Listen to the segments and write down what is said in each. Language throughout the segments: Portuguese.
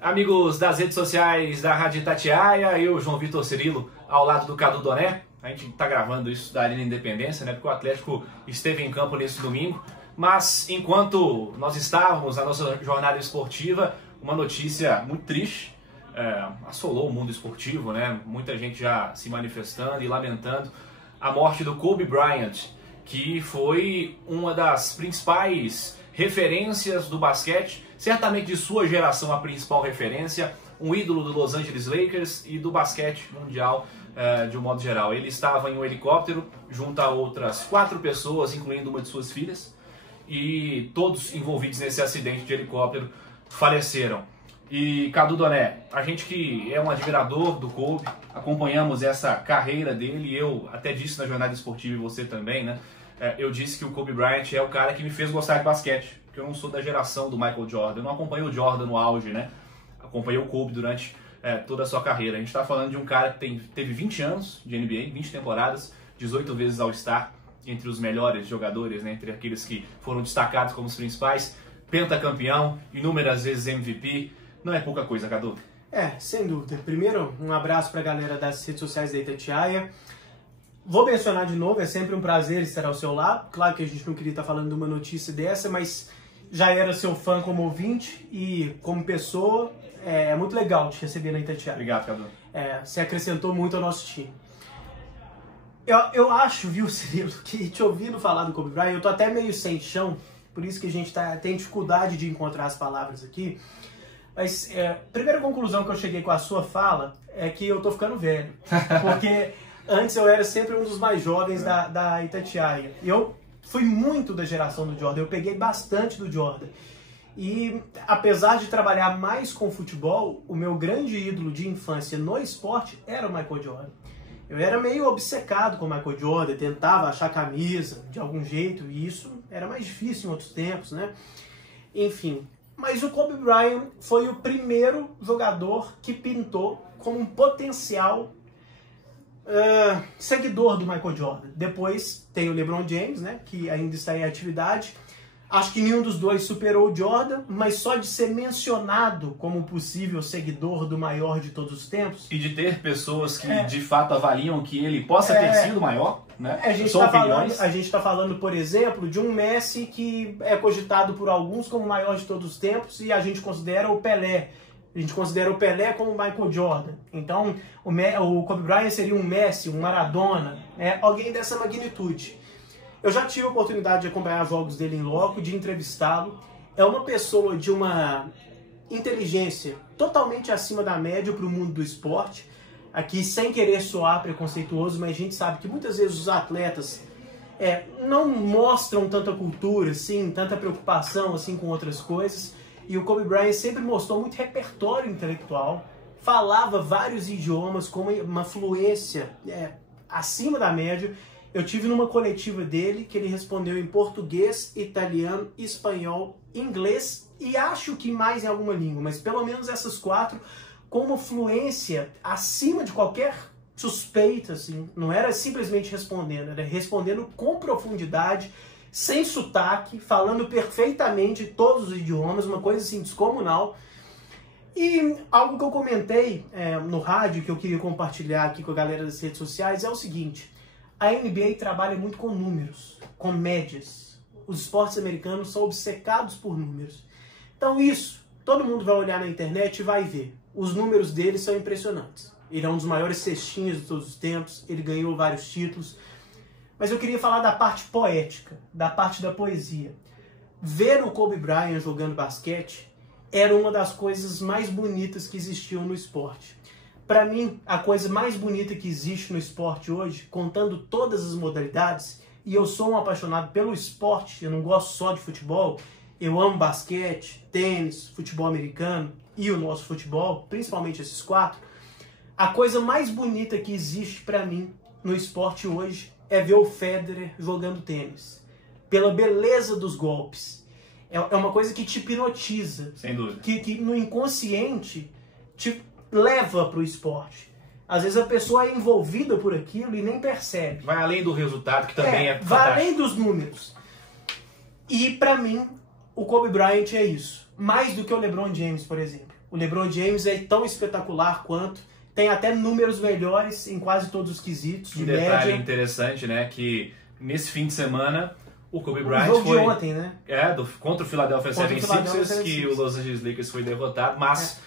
Amigos das redes sociais da Rádio Itatiaia, eu, João Vitor Cirilo, ao lado do Cadu Doné. A gente está gravando isso da Arena Independência, né? Porque o Atlético esteve em campo nesse domingo. Mas enquanto nós estávamos na nossa jornada esportiva, uma notícia muito triste assolou o mundo esportivo, né? Muita gente já se manifestando e lamentando a morte do Kobe Bryant, que foi uma das principais referências do basquete, certamente de sua geração a principal referência, um ídolo do Los Angeles Lakers e do basquete mundial de um modo geral. Ele estava em um helicóptero junto a outras 4 pessoas, incluindo uma de suas filhas, e todos envolvidos nesse acidente de helicóptero faleceram. E Cadu Doné, a gente que é um admirador do Kobe, acompanhamos essa carreira dele, eu até disse na jornada esportiva e você também, né? Eu disse que o Kobe Bryant é o cara que me fez gostar de basquete, porque eu não sou da geração do Michael Jordan, eu não acompanhei o Jordan no auge, né? Acompanhei o Kobe durante toda a sua carreira. A gente está falando de um cara que teve 20 anos de NBA, 20 temporadas, 18 vezes All-Star, entre os melhores jogadores, né? Entre aqueles que foram destacados como os principais, pentacampeão, inúmeras vezes MVP. Não é pouca coisa, Cadu. Sem dúvida. Primeiro, um abraço para a galera das redes sociais da Itatiaia. Vou mencionar de novo, é sempre um prazer estar ao seu lado. Claro que a gente não queria estar falando de uma notícia dessa, mas já era seu fã como ouvinte e como pessoa, é muito legal te receber na Itatiaia. Obrigado, Cadu. Você acrescentou muito ao nosso time. Eu acho, viu, Cirilo, que te ouvindo falar do Kobe Bryant, eu tô até meio sem chão, por isso que a gente tem dificuldade de encontrar as palavras aqui. Mas a primeira conclusão que eu cheguei com a sua fala é que eu tô ficando velho. Porque antes eu era sempre um dos mais jovens da Itatiaia. Eu fui muito da geração do Jordan, eu peguei bastante do Jordan. E apesar de trabalhar mais com futebol, o meu grande ídolo de infância no esporte era o Michael Jordan. Eu era meio obcecado com o Michael Jordan, tentava achar camisa de algum jeito, e isso era mais difícil em outros tempos, né? Enfim. Mas o Kobe Bryant foi o primeiro jogador que pintou como um potencial seguidor do Michael Jordan. Depois tem o LeBron James, né, que ainda está em atividade. Acho que nenhum dos dois superou o Jordan, mas só de ser mencionado como possível seguidor do maior de todos os tempos. E de ter pessoas que de fato avaliam que ele possa ter sido maior, né? A gente está falando, por exemplo, de um Messi que é cogitado por alguns como o maior de todos os tempos e a gente considera o Pelé. A gente considera o Pelé como o Michael Jordan. Então, o Kobe Bryant seria um Messi, um Maradona, alguém dessa magnitude. Eu já tive a oportunidade de acompanhar jogos dele em loco, de entrevistá-lo. É uma pessoa de uma inteligência totalmente acima da média para o mundo do esporte. Aqui, sem querer soar preconceituoso, mas a gente sabe que muitas vezes os atletas não mostram tanta cultura, assim, tanta preocupação assim, com outras coisas. E o Kobe Bryant sempre mostrou muito repertório intelectual, falava vários idiomas com uma fluência acima da média. Eu tive numa coletiva dele que ele respondeu em português, italiano, espanhol, inglês e acho que mais em alguma língua, mas pelo menos essas 4 com uma fluência acima de qualquer suspeita, assim. Não era simplesmente respondendo, era respondendo com profundidade, sem sotaque, falando perfeitamente todos os idiomas, uma coisa assim descomunal. E algo que eu comentei no rádio, que eu queria compartilhar aqui com a galera das redes sociais, é o seguinte: a NBA trabalha muito com números, com médias. Os esportes americanos são obcecados por números. Então isso, todo mundo vai olhar na internet e vai ver. Os números dele são impressionantes. Ele é um dos maiores cestinhas de todos os tempos, ele ganhou vários títulos. Mas eu queria falar da parte poética, da parte da poesia. Ver o Kobe Bryant jogando basquete era uma das coisas mais bonitas que existiam no esporte. Para mim, a coisa mais bonita que existe no esporte hoje, contando todas as modalidades, e eu sou um apaixonado pelo esporte, eu não gosto só de futebol, eu amo basquete, tênis, futebol americano e o nosso futebol, principalmente esses 4, a coisa mais bonita que existe para mim no esporte hoje é ver o Federer jogando tênis. Pela beleza dos golpes. É uma coisa que te hipnotiza. Sem dúvida. Que no inconsciente te leva para o esporte. Às vezes a pessoa é envolvida por aquilo e nem percebe. Vai além do resultado, que também é fantástico. Vai além dos números. E para mim, o Kobe Bryant é isso. Mais do que o LeBron James, por exemplo. O LeBron James é tão espetacular quanto, tem até números melhores em quase todos os quesitos de média. Um detalhe interessante, né, que nesse fim de semana o Kobe Bryant jogo foi... de ontem, né? Contra o Philadelphia 76ers, que o Los Angeles Lakers foi derrotado, mas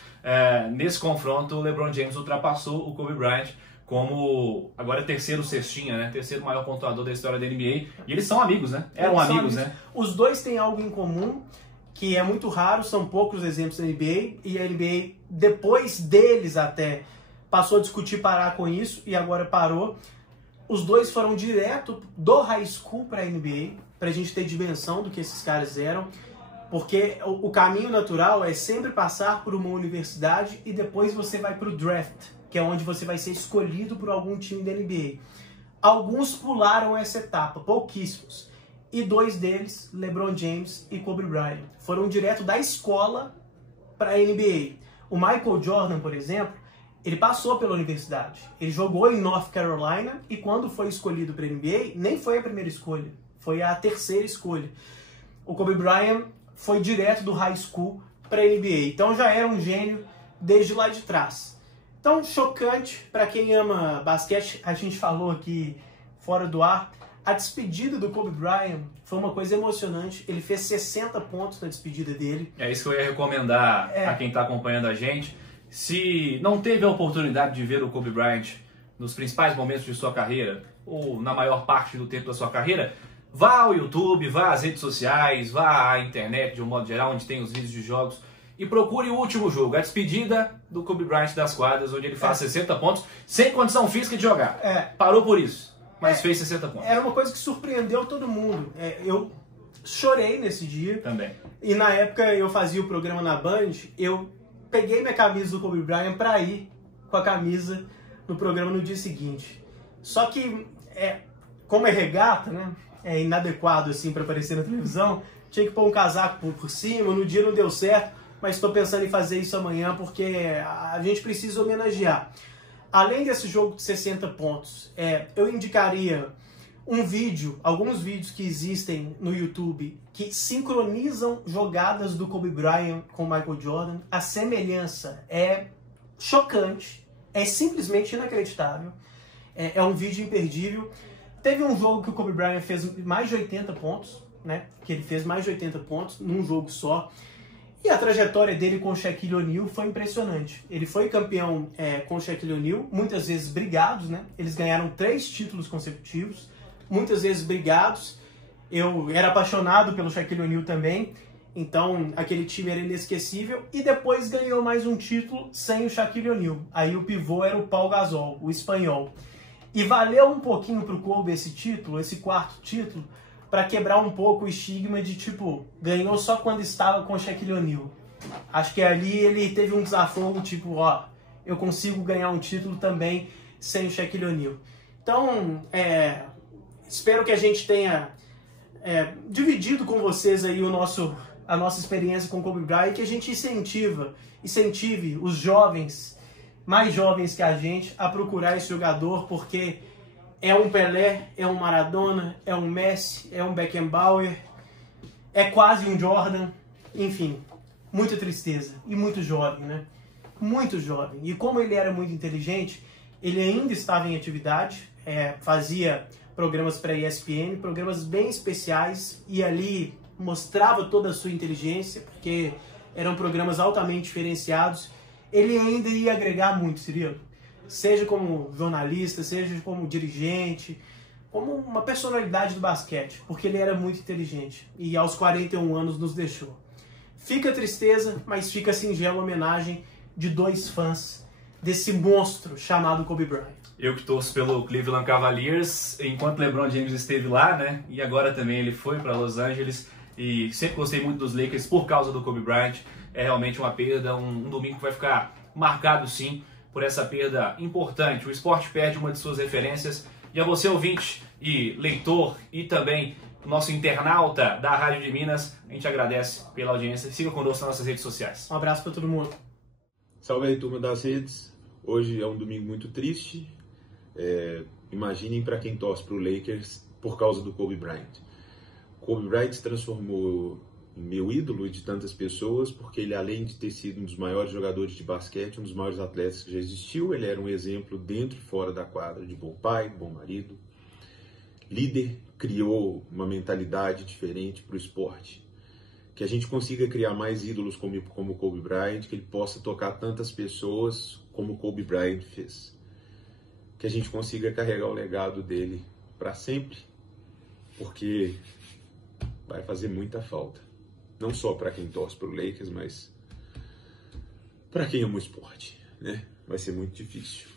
nesse confronto o LeBron James ultrapassou o Kobe Bryant como agora terceiro cestinha, né? Terceiro maior pontuador da história da NBA. E eles são amigos, né? Eram amigos, né? Os dois têm algo em comum, que é muito raro, são poucos exemplos da NBA, e a NBA, depois deles até, passou a discutir parar com isso, e agora parou. Os dois foram direto do high school para a NBA, para a gente ter dimensão do que esses caras eram, porque o caminho natural é sempre passar por uma universidade e depois você vai para o draft, que é onde você vai ser escolhido por algum time da NBA. Alguns pularam essa etapa, pouquíssimos. E dois deles, LeBron James e Kobe Bryant, foram direto da escola para a NBA. O Michael Jordan, por exemplo, ele passou pela universidade. Ele jogou em North Carolina e quando foi escolhido para a NBA, nem foi a primeira escolha, foi a terceira escolha. O Kobe Bryant foi direto do high school para a NBA. Então já era um gênio desde lá de trás. Então, chocante para quem ama basquete. A gente falou aqui fora do ar. A despedida do Kobe Bryant foi uma coisa emocionante. Ele fez 60 pontos na despedida dele. É isso que eu ia recomendar a quem está acompanhando a gente. Se não teve a oportunidade de ver o Kobe Bryant nos principais momentos de sua carreira, ou na maior parte do tempo da sua carreira, vá ao YouTube, vá às redes sociais, vá à internet de um modo geral, onde tem os vídeos de jogos, e procure o último jogo, a despedida do Kobe Bryant das quadras, onde ele faz 60 pontos, sem condição física de jogar. Parou por isso, mas fez 60 pontos. Era uma coisa que surpreendeu todo mundo. Eu chorei nesse dia. Também. E na época eu fazia o programa na Band, eu peguei minha camisa do Kobe Bryant para ir com a camisa no programa no dia seguinte. Só que, como é regata, né? É inadequado assim para aparecer na televisão, tinha que pôr um casaco por cima, no dia não deu certo. Mas estou pensando em fazer isso amanhã porque a gente precisa homenagear. Além desse jogo de 60 pontos, eu indicaria alguns vídeos que existem no YouTube que sincronizam jogadas do Kobe Bryant com Michael Jordan. A semelhança é chocante, é simplesmente inacreditável. É um vídeo imperdível. Teve um jogo que o Kobe Bryant fez mais de 80 pontos, né? Que ele fez mais de 80 pontos num jogo só. E a trajetória dele com o Shaquille O'Neal foi impressionante. Ele foi campeão com o Shaquille O'Neal, muitas vezes brigados, né? Eles ganharam 3 títulos consecutivos, muitas vezes brigados. Eu era apaixonado pelo Shaquille O'Neal também, então aquele time era inesquecível. E depois ganhou mais um título sem o Shaquille O'Neal. Aí o pivô era o Paul Gasol, o espanhol. E valeu um pouquinho pro Kobe esse título, esse 4º título, para quebrar um pouco o estigma de, tipo, ganhou só quando estava com o Shaquille O'Neal. Acho que ali ele teve um desafogo, tipo, eu consigo ganhar um título também sem o Shaquille O'Neal. Então, espero que a gente tenha dividido com vocês aí a nossa experiência com o Kobe Bryant, que a gente incentive os jovens, mais jovens que a gente, a procurar esse jogador, porque é um Pelé, é um Maradona, é um Messi, é um Beckenbauer, é quase um Jordan, enfim, muita tristeza. E muito jovem, né? Muito jovem. E como ele era muito inteligente, ele ainda estava em atividade, fazia programas para a ESPN, programas bem especiais, e ali mostrava toda a sua inteligência, porque eram programas altamente diferenciados. Ele ainda ia agregar muito, Cirilo. Seja como jornalista, seja como dirigente, como uma personalidade do basquete, porque ele era muito inteligente e aos 41 anos nos deixou. Fica a tristeza, mas fica a singela homenagem de 2 fãs desse monstro chamado Kobe Bryant. Eu que torço pelo Cleveland Cavaliers, enquanto LeBron James esteve lá, né? E agora também ele foi para Los Angeles e sempre gostei muito dos Lakers por causa do Kobe Bryant. É realmente uma perda, um domingo que vai ficar marcado sim por essa perda importante. O esporte perde uma de suas referências. E a você, ouvinte e leitor, e também nosso internauta da Rádio de Minas, a gente agradece pela audiência. Siga conosco nas nossas redes sociais. Um abraço para todo mundo. Salve aí, turma das redes. Hoje é um domingo muito triste. Imaginem para quem torce para o Lakers por causa do Kobe Bryant. Kobe Bryant se transformou meu ídolo e de tantas pessoas, porque ele, além de ter sido um dos maiores jogadores de basquete, um dos maiores atletas que já existiu, ele era um exemplo dentro e fora da quadra de bom pai, bom marido, líder, criou uma mentalidade diferente para o esporte. Que a gente consiga criar mais ídolos como Kobe Bryant, que ele possa tocar tantas pessoas como Kobe Bryant fez. Que a gente consiga carregar o legado dele para sempre, porque vai fazer muita falta. Não só para quem torce para o Lakers, mas para quem ama o esporte, né? Vai ser muito difícil.